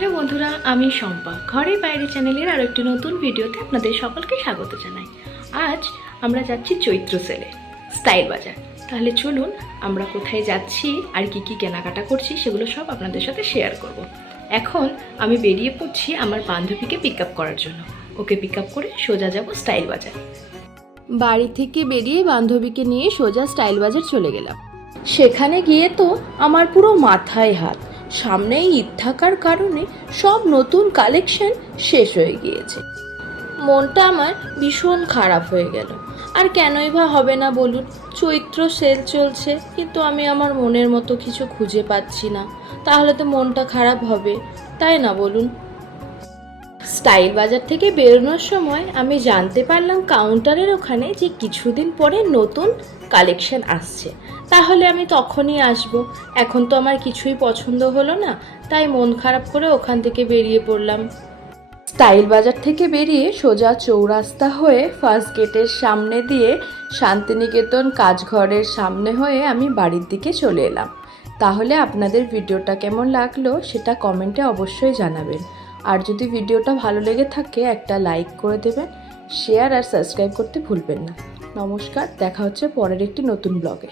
Hello বন্ধুরা, আমি শম্পা ঘরে বাইরে চ্যানেলের আরও একটি নতুন ভিডিওতে আপনাদের সকলকে স্বাগত জানাই। আজ আমরা যাচ্ছি চৈত্র সেলে স্টাইল বাজার। তাহলে চলুন আমরা কোথায় যাচ্ছি আর কি কি কেনাকাটা করছি সেগুলো সব আপনাদের সাথে শেয়ার করব। এখন আমি বেরিয়ে পড়ছি আমার বান্ধবীকে পিক আপ করার জন্য। ওকে পিক আপ করে সোজা যাব স্টাইল বাজার। বাড়ি থেকে বেরিয়ে বান্ধবীকে নিয়ে সোজা স্টাইল বাজার চলে গেলাম। সেখানে গিয়ে তো আমার পুরো মাথায় হাত। সামনেই ঈদ থাকার কারণে সব নতুন কালেকশন শেষ হয়ে গিয়েছে। মনটা আমার ভীষণ খারাপ হয়ে গেল। আর কেনই বা হবে না বলুন, চৈত্র সেল চলছে, কিন্তু আমি আমার মনের মতো কিছু খুঁজে পাচ্ছি না। তাহলে তো মনটা খারাপ হবে, তাই না বলুন? স্টাইল বাজার থেকে বেরোনোর সময় আমি জানতে পারলাম কাউন্টারের ওখানে যে কিছুদিন পরে নতুন কালেকশন আসছে। তাহলে আমি তখনই আসব। এখন তো আমার কিছুই পছন্দ হলো না, তাই মন খারাপ করে ওখান থেকে বেরিয়ে পড়লাম। স্টাইল বাজার থেকে বেরিয়ে সোজা চৌরাস্তা হয়ে ফার্স্ট গেটের সামনে দিয়ে শান্তিনিকেতন কাজঘরের সামনে হয়ে আমি বাড়ির দিকে চলে এলাম। তাহলে আপনাদের ভিডিওটা কেমন লাগলো সেটা কমেন্টে অবশ্যই জানাবেন। আর যদি ভিডিওটা ভালো লেগে থাকে একটা লাইক করে দেবেন, শেয়ার আর সাবস্ক্রাইব করতে ভুলবেন না। নমস্কার, দেখা হচ্ছে পরের একটি নতুন ব্লগে।